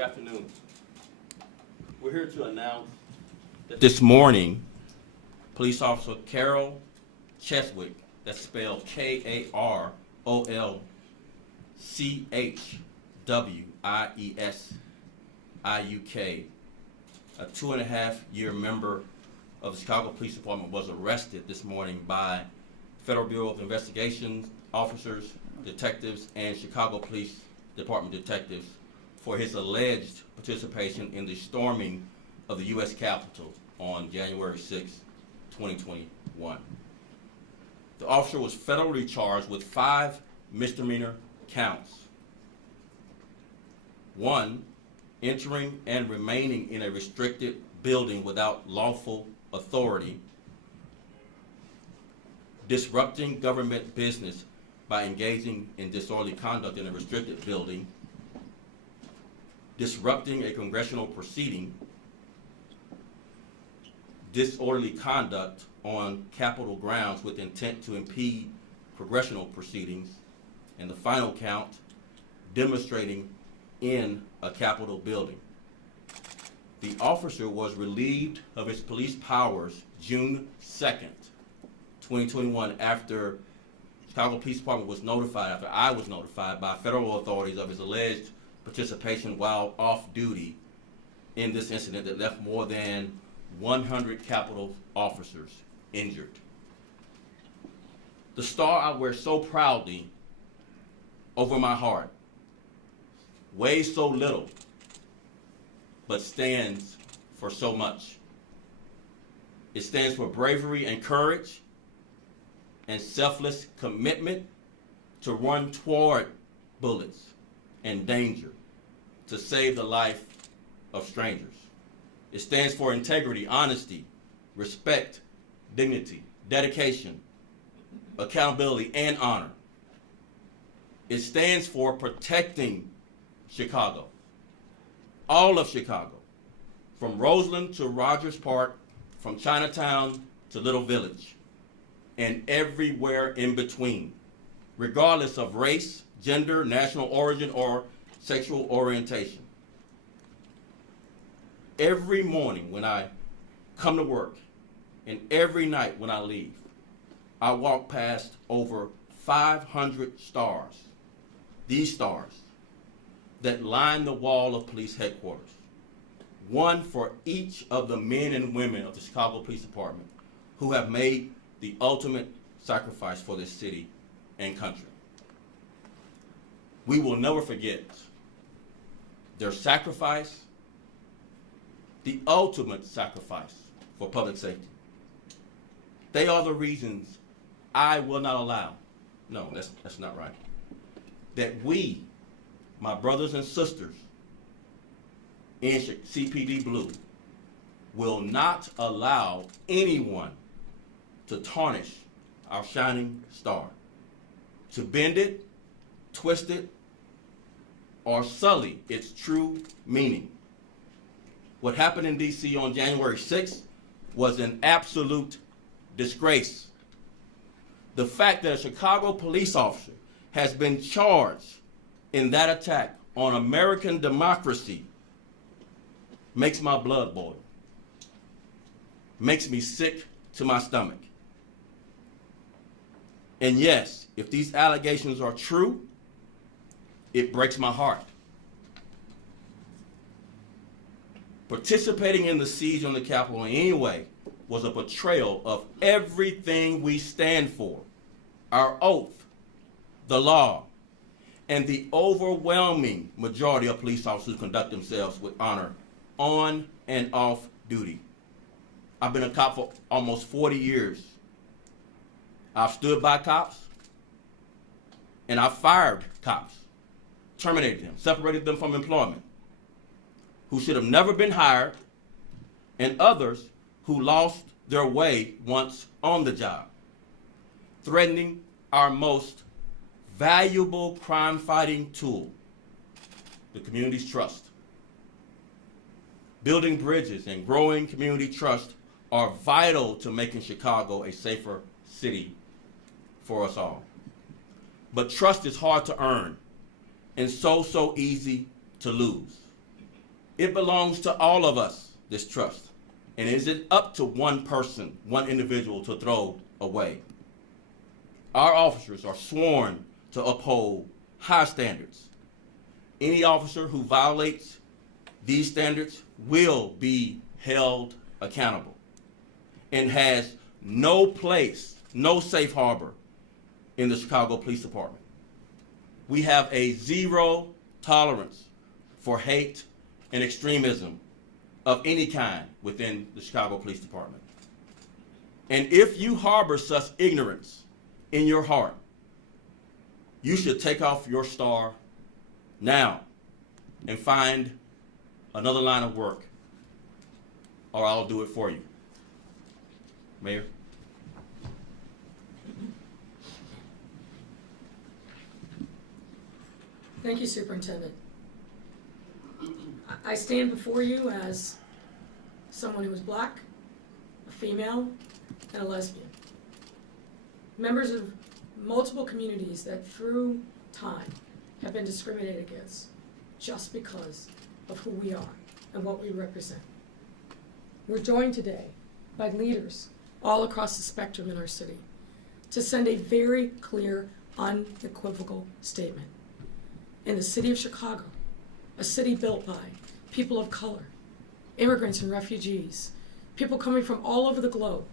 Good afternoon. We're here to announce that this morning, Police Officer Carol Cheswick, that's spelled Karolchwiswiuk, a 2.5-year member of the Chicago Police Department, was arrested this morning by Federal Bureau of Investigation officers, detectives, and Chicago Police Department detectives for his alleged participation in the storming of the U.S. Capitol on January 6, 2021. The officer was federally charged with 5 misdemeanor counts. 1, entering and remaining in a restricted building without lawful authority, disrupting government business by engaging in disorderly conduct in a restricted building, disrupting a congressional proceeding, disorderly conduct on Capitol grounds with intent to impede congressional proceedings, and the final count, demonstrating in a Capitol building. The officer was relieved of his police powers June 2nd, 2021, after Chicago Police Department was notified, after I was notified by federal authorities of his alleged participation while off duty in this incident that left more than 100 Capitol officers injured. The star I wear so proudly over my heart weighs so little, but stands for so much. It stands for bravery and courage and selfless commitment to run toward bullets and danger to save the life of strangers. It stands for integrity, honesty, respect, dignity, dedication, accountability, and honor. It stands for protecting Chicago, all of Chicago, from Roseland to Rogers Park, from Chinatown to Little Village, and everywhere in between, regardless of race, gender, national origin, or sexual orientation. Every morning when I come to work and every night when I leave, I walk past over 500 stars, these stars, that line the wall of police headquarters, one for each of the men and women of the Chicago Police Department who have made the ultimate sacrifice for this city and country. We will never forget their sacrifice, the ultimate sacrifice for public safety. They are the reasons I will not allow, no, that's not right, that we, my brothers and sisters in CPD Blue, will not allow anyone to tarnish our shining star, to bend it, twist it, or sully its true meaning. What happened in D.C. on January 6th was an absolute disgrace. The fact that a Chicago police officer has been charged in that attack on American democracy makes my blood boil, makes me sick to my stomach. And yes, if these allegations are true, it breaks my heart. Participating in the siege on the Capitol in any way was a betrayal of everything we stand for, our oath, the law, and the overwhelming majority of police officers conduct themselves with honor on and off duty. I've been a cop for almost 40 years. I've stood by cops, and I've fired cops, terminated them, separated them from employment, who should have never been hired, and others who lost their way once on the job, threatening our most valuable crime-fighting tool, the community's trust. Building bridges and growing community trust are vital to making Chicago a safer city for us all. But trust is hard to earn and so easy to lose. It belongs to all of us, this trust. And is it up to one person, one individual to throw away? Our officers are sworn to uphold high standards. Any officer who violates these standards will be held accountable and has no place, no safe harbor in the Chicago Police Department. We have a zero tolerance for hate and extremism of any kind within the Chicago Police Department. And if you harbor such ignorance in your heart, you should take off your star now and find another line of work, or I'll do it for you. Mayor? Thank you, Superintendent. I stand before you as someone who is black, a female, and a lesbian. Members of multiple communities that through time have been discriminated against just because of who we are and what we represent. We're joined today by leaders all across the spectrum in our city to send a very clear, unequivocal statement. In the city of Chicago, a city built by people of color, immigrants and refugees, people coming from all over the globe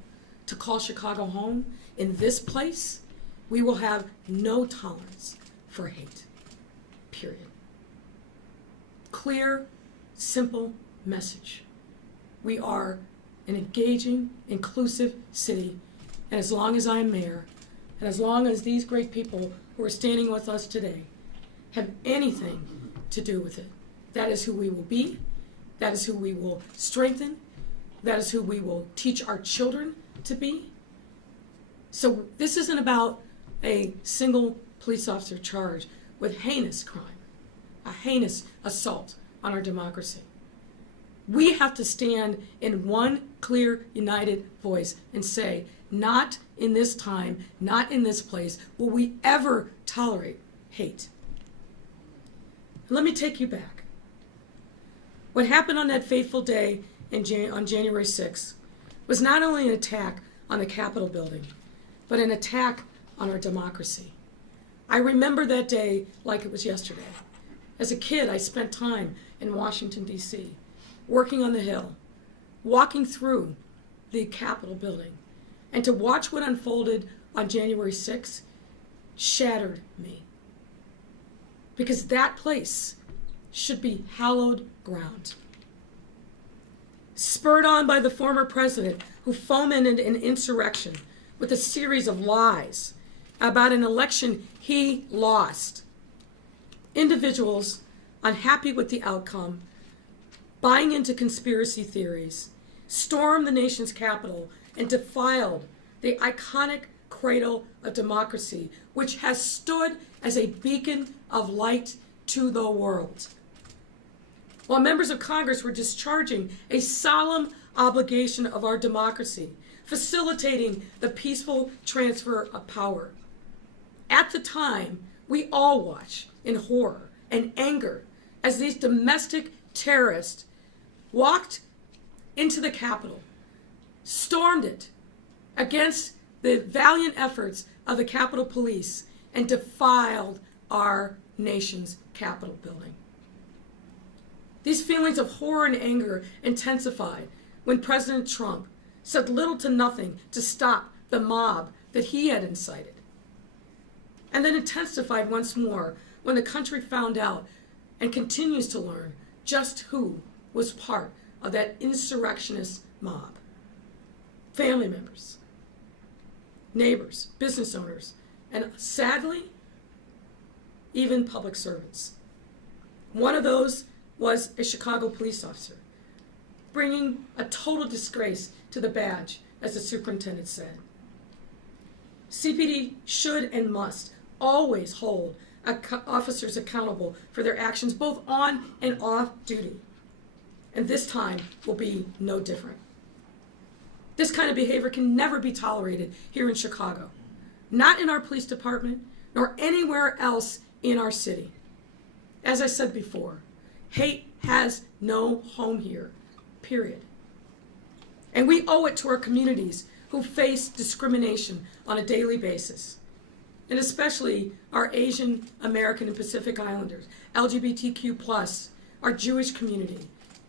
to call Chicago home, in this place, we will have no tolerance for hate, period. Clear, simple message. We are an engaging, inclusive city, and as long as I am mayor, and as long as these great people who are standing with us today have anything to do with it, that is who we will be, that is who we will strengthen, that is who we will teach our children to be. So this isn't about a single police officer charged with heinous crime, a heinous assault on our democracy. We have to stand in one clear, united voice and say, not in this time, not in this place, will we ever tolerate hate. Let me take you back. What happened on that fateful day on January 6th was not only an attack on the Capitol building, but an attack on our democracy. I remember that day like it was yesterday. As a kid, I spent time in Washington, D.C., working on the Hill, walking through the Capitol building, and to watch what unfolded on January 6th shattered me. Because that place should be hallowed ground. Spurred on by the former president who fomented an insurrection with a series of lies about an election he lost. Individuals unhappy with the outcome, buying into conspiracy theories, stormed the nation's capital and defiled the iconic cradle of democracy, which has stood as a beacon of light to the world. While members of Congress were discharging a solemn obligation of our democracy, facilitating the peaceful transfer of power. At the time, we all watched in horror and anger as these domestic terrorists walked into the Capitol, stormed it against the valiant efforts of the Capitol Police, and defiled our nation's Capitol building. These feelings of horror and anger intensified when President Trump said little to nothing to stop the mob that he had incited. And then intensified once more when the country found out and continues to learn just who was part of that insurrectionist mob. Family members, neighbors, business owners, and sadly, even public servants. One of those was a Chicago police officer, bringing a total disgrace to the badge, as the superintendent said. CPD should and must always hold officers accountable for their actions both on and off duty. And this time will be no different. This kind of behavior can never be tolerated here in Chicago, not in our police department, nor anywhere else in our city. As I said before, hate has no home here, period. And we owe it to our communities who face discrimination on a daily basis, and especially our Asian American and Pacific Islanders, LGBTQ+, our Jewish community.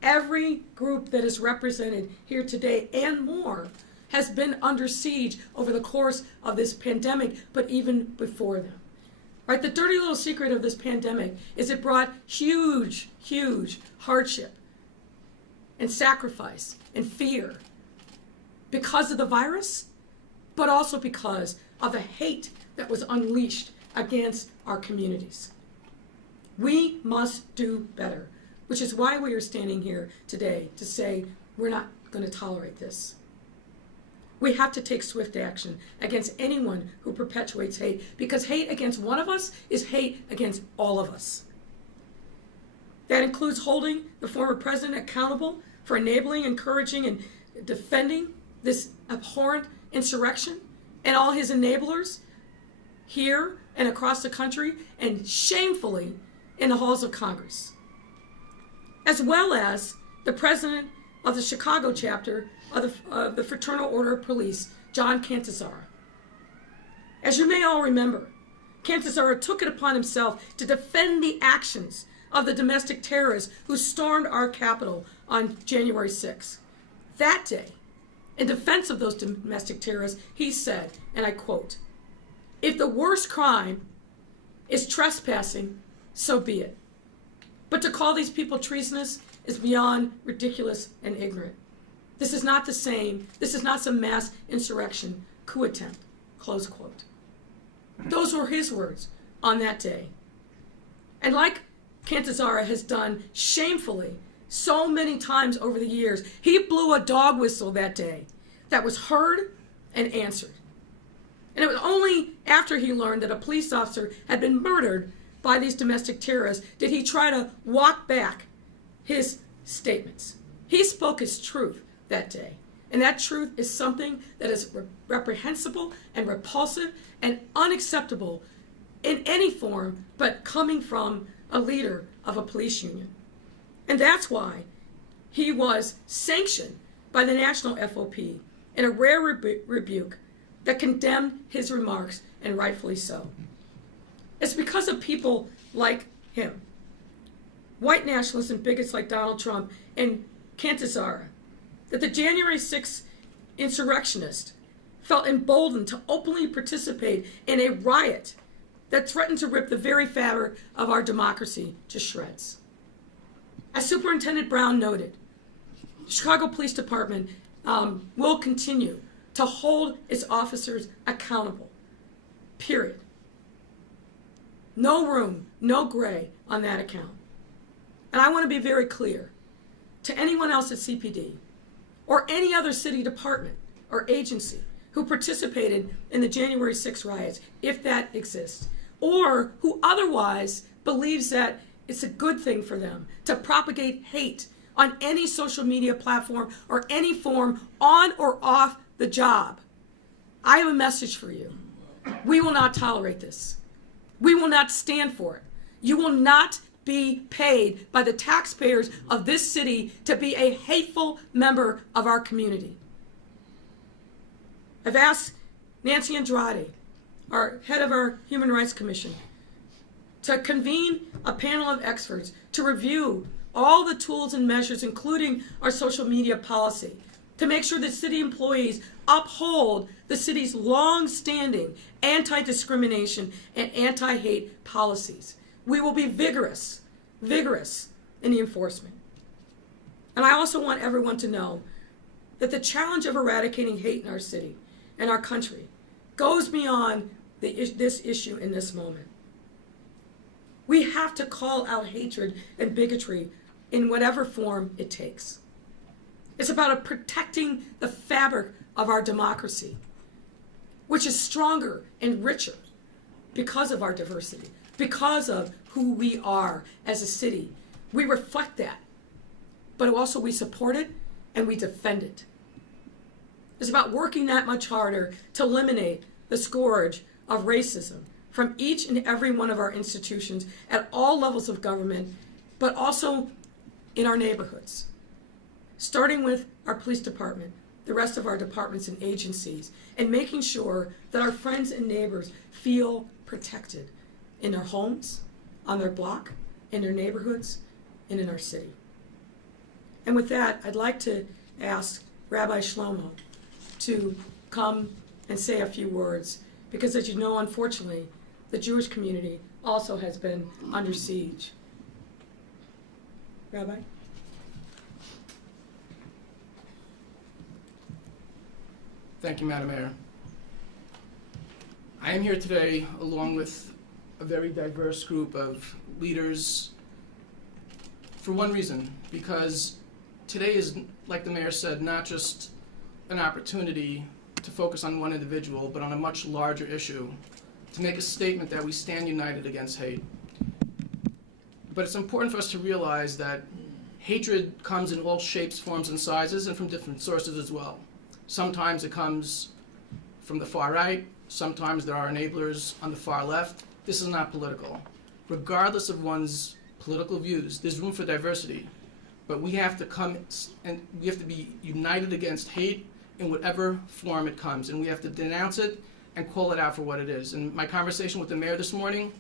Every group that is represented here today and more has been under siege over the course of this pandemic, but even before them. Right? The dirty little secret of this pandemic is it brought huge, huge hardship and sacrifice and fear because of the virus, but also because of the hate that was unleashed against our communities. We must do better, which is why we are standing here today to say we're not going to tolerate this. We have to take swift action against anyone who perpetuates hate, because hate against one of us is hate against all of us. That includes holding the former president accountable for enabling, encouraging, and defending this abhorrent insurrection and all his enablers here and across the country and shamefully in the halls of Congress, as well as the president of the Chicago chapter of the Fraternal Order of Police, John Cantazzara. As you may all remember, Cantazzara took it upon himself to defend the actions of the domestic terrorists who stormed our Capitol on January 6th. That day, in defense of those domestic terrorists, he said, and I quote, "If the worst crime is trespassing, so be it. But to call these people treasonous is beyond ridiculous and ignorant. This is not the same. This is not some mass insurrection coup attempt," close quote. Those were his words on that day. And like Cantazzara has done shamefully so many times over the years, he blew a dog whistle that day that was heard and answered. And it was only after he learned that a police officer had been murdered by these domestic terrorists did he try to walk back his statements. He spoke his truth that day. And that truth is something that is reprehensible and repulsive and unacceptable in any form, but coming from a leader of a police union. And that's why he was sanctioned by the national FOP in a rare rebuke that condemned his remarks, and rightfully so. It's because of people like him, white nationalists and bigots like Donald Trump and Cantazzara, that the January 6th insurrectionists felt emboldened to openly participate in a riot that threatened to rip the very fabric of our democracy to shreds. As Superintendent Brown noted, the Chicago Police Department will continue to hold its officers accountable, period. No room, no gray on that account. And I want to be very clear to anyone else at CPD or any other city department or agency who participated in the January 6th riots, if that exists, or who otherwise believes that it's a good thing for them to propagate hate on any social media platform or any form on or off the job. I have a message for you. We will not tolerate this. We will not stand for it. You will not be paid by the taxpayers of this city to be a hateful member of our community. I've asked Nancy Andrade, our head of our Human Rights Commission, to convene a panel of experts to review all the tools and measures, including our social media policy, to make sure that city employees uphold the city's long-standing anti-discrimination and anti-hate policies. We will be vigorous in the enforcement. And I also want everyone to know that the challenge of eradicating hate in our city and our country goes beyond this issue in this moment. We have to call out hatred and bigotry in whatever form it takes. It's about protecting the fabric of our democracy, which is stronger and richer because of our diversity, because of who we are as a city. We reflect that, but also we support it and we defend it. It's about working that much harder to eliminate the scourge of racism from each and every one of our institutions at all levels of government, but also in our neighborhoods, starting with our police department, the rest of our departments and agencies, and making sure that our friends and neighbors feel protected in their homes, on their block, in their neighborhoods, and in our city. And with that, I'd like to ask Rabbi Shlomo to come and say a few words, because as you know, unfortunately, the Jewish community also has been under siege. Rabbi? Thank you, Madam Mayor. I am here today along with a very diverse group of leaders for one reason, because today is, like the mayor said, not just an opportunity to focus on one individual, but on a much larger issue, to make a statement that we stand united against hate. But it's important for us to realize that hatred comes in all shapes, forms, and sizes, and from different sources as well. Sometimes it comes from the far right, sometimes there are enablers on the far left. This is not political. Regardless of one's political views, there's room for diversity. But we have to come and we have to be united against hate in whatever form it comes, and we have to denounce it and call it out for what it is. In my conversation with the mayor this morning,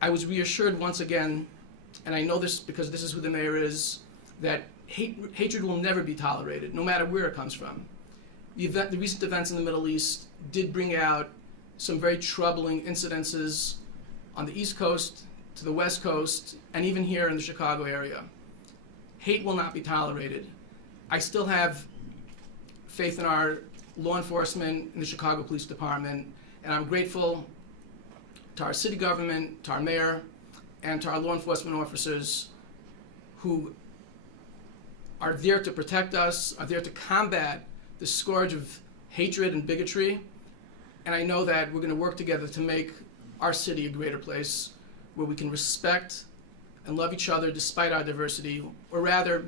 I was reassured once again, and I know this because this is who the mayor is, that hatred will never be tolerated, no matter where it comes from. The recent events in the Middle East did bring out some very troubling incidences on the East Coast, to the West Coast, and even here in the Chicago area. Hate will not be tolerated. I still have faith in our law enforcement, in the Chicago Police Department, and I'm grateful to our city government, to our mayor, and to our law enforcement officers who are there to protect us, are there to combat the scourge of hatred and bigotry. And I know that we're going to work together to make our city a greater place where we can respect and love each other despite our diversity, or rather,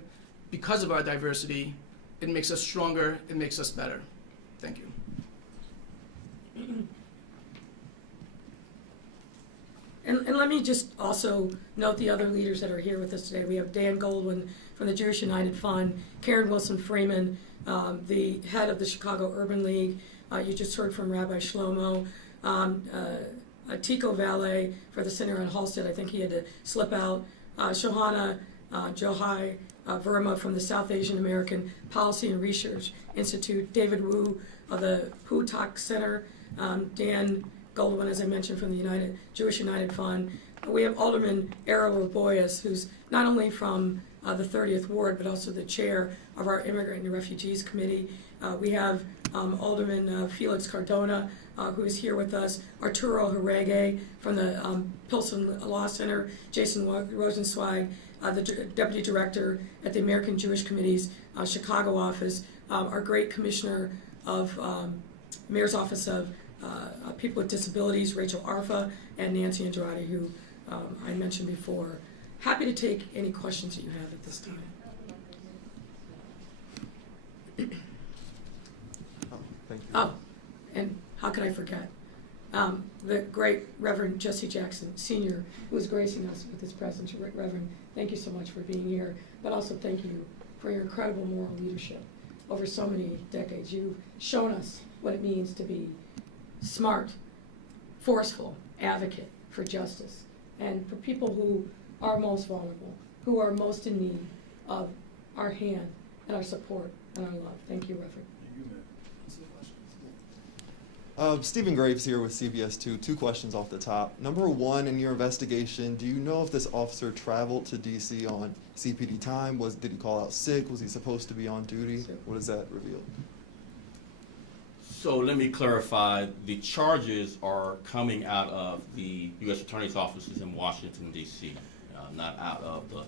because of our diversity, it makes us stronger, it makes us better. Thank you. And let me just also note the other leaders that are here with us today. We have Dan Goldwyn from the Jewish United Fund, Karen Wilson Freeman, the head of the Chicago Urban League. You just heard from Rabbi Shlomo. Tico Valet for the Center on Halstead. I think he had to slip out. Shohana Johai Verma from the South Asian American Policy and Research Institute. David Wu of the Hu Tak Center. Dan Goldwyn, as I mentioned, from the Jewish United Fund. We have Alderman Arrow Boyas, who's not only from the 30th Ward, but also the chair of our Immigrant and Refugees Committee. We have Alderman Felix Cardona, who is here with us, Arturo Harege from the Pilsen Law Center, Jason Rosenzweig, the Deputy Director at the American Jewish Committee's Chicago office, our great Commissioner of Mayor's Office of People with Disabilities, Rachel Arfa, and Nancy Andrade, who I mentioned before. Happy to take any questions that you have at this time. Thank you. Oh, and how could I forget? The great Reverend Jesse Jackson, Sr., who is gracing us with his presence. Reverend, thank you so much for being here, but also thank you for your incredible moral leadership over so many decades. You've shown us what it means to be smart, forceful advocate for justice, and for people who are most vulnerable, who are most in need of our hand and our support and our love. Thank you, Reverend. Stephen Graves here with CBS 2. Two questions off the top. Number one, in your investigation, do you know if this officer traveled to D.C. on CPD time? Did he call out sick? Was he supposed to be on duty? What does that reveal? So let me clarify. The charges are coming out of the U.S. Attorney's offices in Washington, D.C., not out of the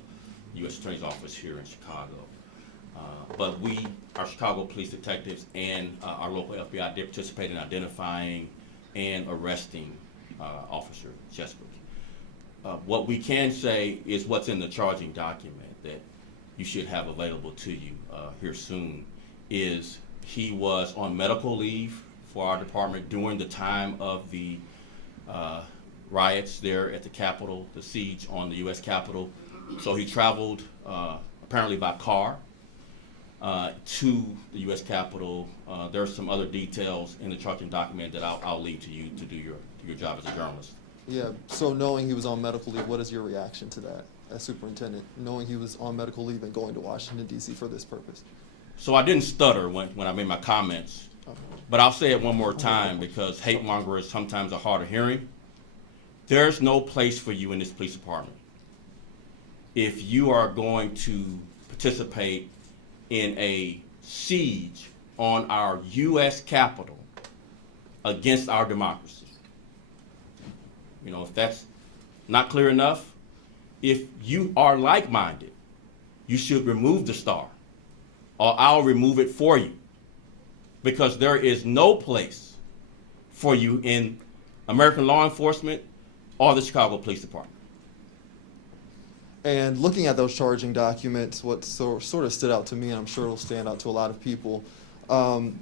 U.S. Attorney's office here in Chicago. But our Chicago police detectives and our local FBI did participate in identifying and arresting Officer Jesper. What we can say is what's in the charging document that you should have available to you here soon is he was on medical leave for our department during the time of the riots there at the Capitol, the siege on the U.S. Capitol. So he traveled apparently by car to the U.S. Capitol. There are some other details in the charging document that I'll leave to you to do your job as a journalist. Yeah, so knowing he was on medical leave, what is your reaction to that as superintendent, knowing he was on medical leave and going to Washington, D.C. for this purpose? So I didn't stutter when I made my comments, but I'll say it one more time because hate mongers sometimes are hard of hearing. There's no place for you in this police department. If you are going to participate in a siege on our U.S. Capitol against our democracy. You know, if that's not clear enough, if you are like-minded, you should remove the star, or I'll remove it for you, because there is no place for you in American law enforcement or the Chicago Police Department. And looking at those charging documents, what sort of stood out to me, and I'm sure it'll stand out to a lot of people,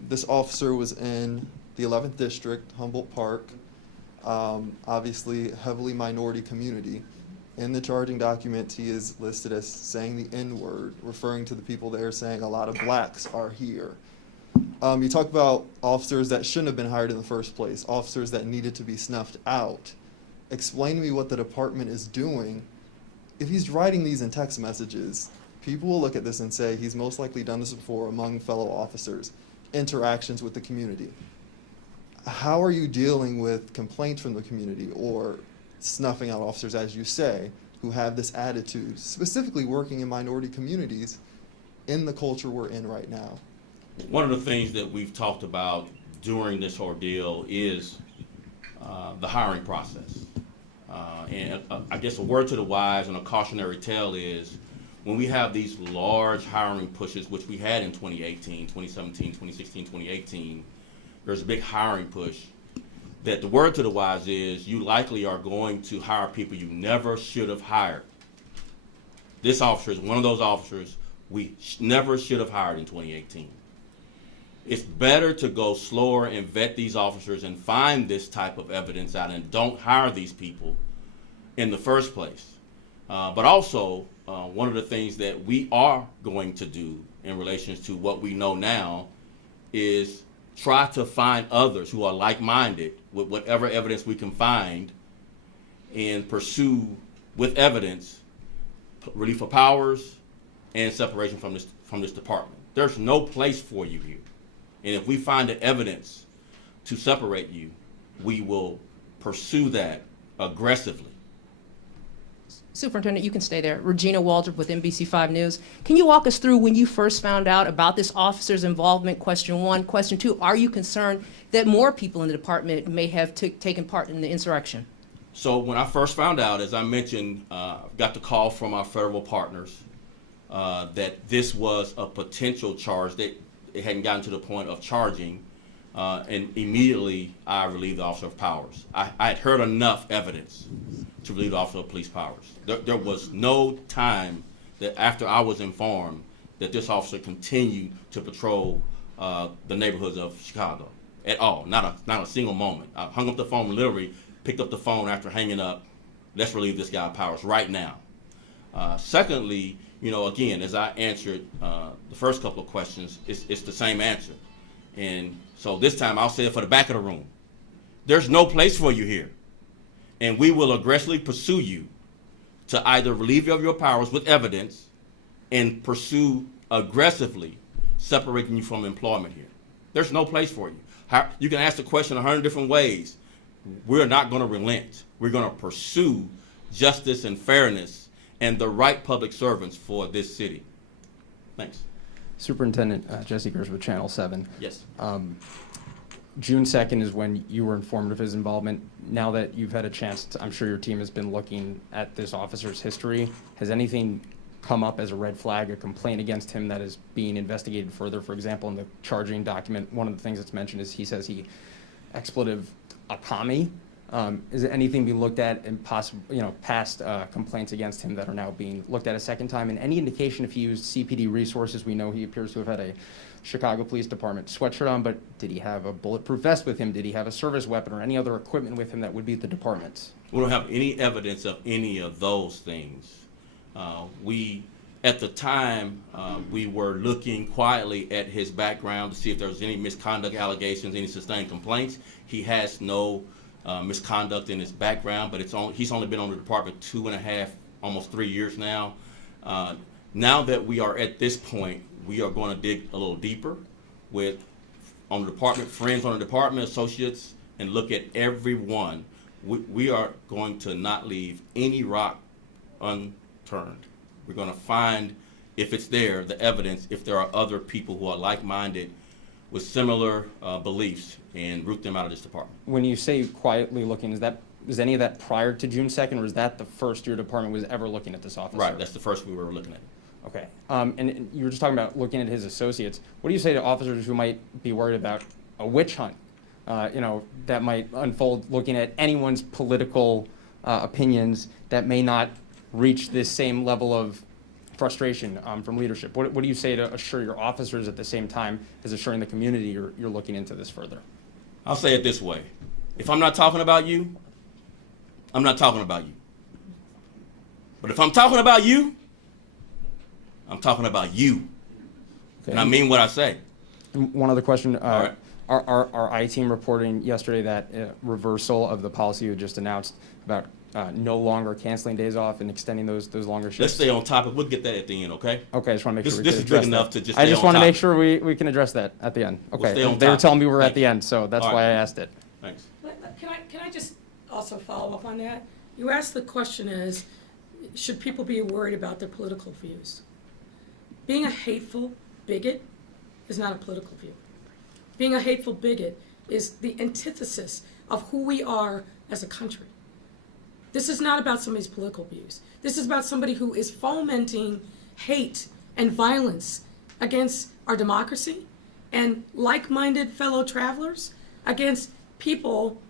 this officer was in the 11th District, Humboldt Park, obviously heavily minority community. In the charging document, he is listed as saying the N-word, referring to the people there, saying a lot of blacks are here. You talk about officers that shouldn't have been hired in the first place, officers that needed to be snuffed out. Explain to me what the department is doing. If he's writing these in text messages, people will look at this and say he's most likely done this before among fellow officers, interactions with the community. How are you dealing with complaints from the community or snuffing out officers, as you say, who have this attitude, specifically working in minority communities in the culture we're in right now? One of the things that we've talked about during this ordeal is the hiring process. And I guess a word to the wise and a cautionary tale is when we have these large hiring pushes, which we had in 2018, 2017, 2016, 2018, there's a big hiring push, that the word to the wise is you likely are going to hire people you never should have hired. This officer is one of those officers we never should have hired in 2018. It's better to go slower and vet these officers and find this type of evidence out and don't hire these people in the first place. But also, one of the things that we are going to do in relation to what we know now is try to find others who are like-minded with whatever evidence we can find and pursue with evidence relief of powers and separation from this department. There's no place for you here. And if we find the evidence to separate you, we will pursue that aggressively. Superintendent, you can stay there. Regina Waldrop with NBC5 News. Can you walk us through when you first found out about this officer's involvement, question one? Question two, are you concerned that more people in the department may have taken part in the insurrection? So when I first found out, as I mentioned, got the call from our federal partners that this was a potential charge, that it hadn't gotten to the point of charging, and immediately I relieved the officer of powers. I had heard enough evidence to relieve the officer of police powers. There was no time that after I was informed that this officer continued to patrol the neighborhoods of Chicago at all, not a single moment. I hung up the phone, literally picked up the phone after hanging up. Let's relieve this guy of powers right now. Secondly, you know, again, as I answered the first couple of questions, it's the same answer. And so this time I'll say it for the back of the room. There's no place for you here. And we will aggressively pursue you to either relieve you of your powers with evidence and pursue aggressively separating you from employment here. There's no place for you. You can ask the question 100 different ways. We're not going to relent. We're going to pursue justice and fairness and the right public servants for this city. Thanks. Superintendent Jesse Gers with Channel 7. Yes. June 2nd is when you were informed of his involvement. Now that you've had a chance to, I'm sure your team has been looking at this officer's history. Has anything come up as a red flag, a complaint against him that is being investigated further? For example, in the charging document, one of the things that's mentioned is he says he expletive Akami. Is there anything being looked at in past complaints against him that are now being looked at a second time? And any indication if he used CPD resources? We know he appears to have had a Chicago Police Department sweatshirt on, but did he have a bulletproof vest with him? Did he have a service weapon or any other equipment with him that would be at the department's? We don't have any evidence of any of those things. At the time, we were looking quietly at his background to see if there was any misconduct allegations, any sustained complaints. He has no misconduct in his background, but he's only been on the department 2.5, almost 3 years now. Now that we are at this point, we are going to dig a little deeper on the department, friends on the department, associates, and look at everyone. We are going to not leave any rock unturned. We're going to find, if it's there, the evidence, if there are other people who are like-minded with similar beliefs, and root them out of this department. When you say quietly looking, is any of that prior to June 2nd, or is that the first your department was ever looking at this officer? Right, that's the first we were looking at. Okay. And you were just talking about looking at his associates. What do you say to officers who might be worried about a witch hunt, that might unfold looking at anyone's political opinions that may not reach this same level of frustration from leadership? What do you say to assure your officers at the same time as assuring the community you're looking into this further? I'll say it this way. If I'm not talking about you, I'm not talking about you. But if I'm talking about you, I'm talking about you. Okay. And I mean what I say. One other question. All right. Our I-team reporting yesterday that reversal of the policy you just announced about no longer canceling days off and extending those longer shifts. Let's stay on topic. We'll get that at the end, okay? Okay, I just want to make sure we This can is big address enough that. to just I stay just on want to make topic. sure we can address that at the end. Okay. stay on They were topic. telling me we're at Thank the you. end, so that's All why right. I asked it. Thanks. Can I just also follow up on that? You asked the question is, should people be worried about their political views? Being a hateful bigot is not a political view. Being a hateful bigot is the antithesis of who we are as a country. This is not about somebody's political views. This is about somebody who is fomenting hate and violence against our democracy and like-minded fellow travelers, against people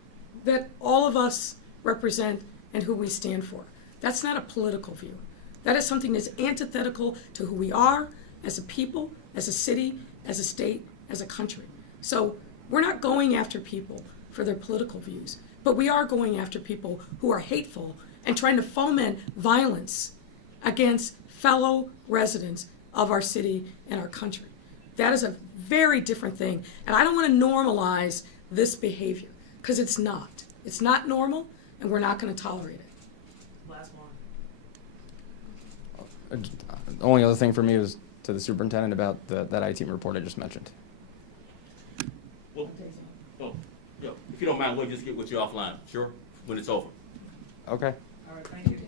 that all of us represent and who we stand for. That's not a political view. That is something that's antithetical to who we are as a people, as a city, as a state, as a country. So we're not going after people for their political views, but we are going after people who are hateful and trying to foment violence against fellow residents of our city and our country. That is a very different thing. And I don't want to normalize this behavior, because it's not. It's not normal, and we're not going to tolerate it. The only other thing for me was to the superintendent about that I-team report I just mentioned. Well, if you don't mind, we'll just get with you offline, sure, when it's over. Okay. All right, thank you.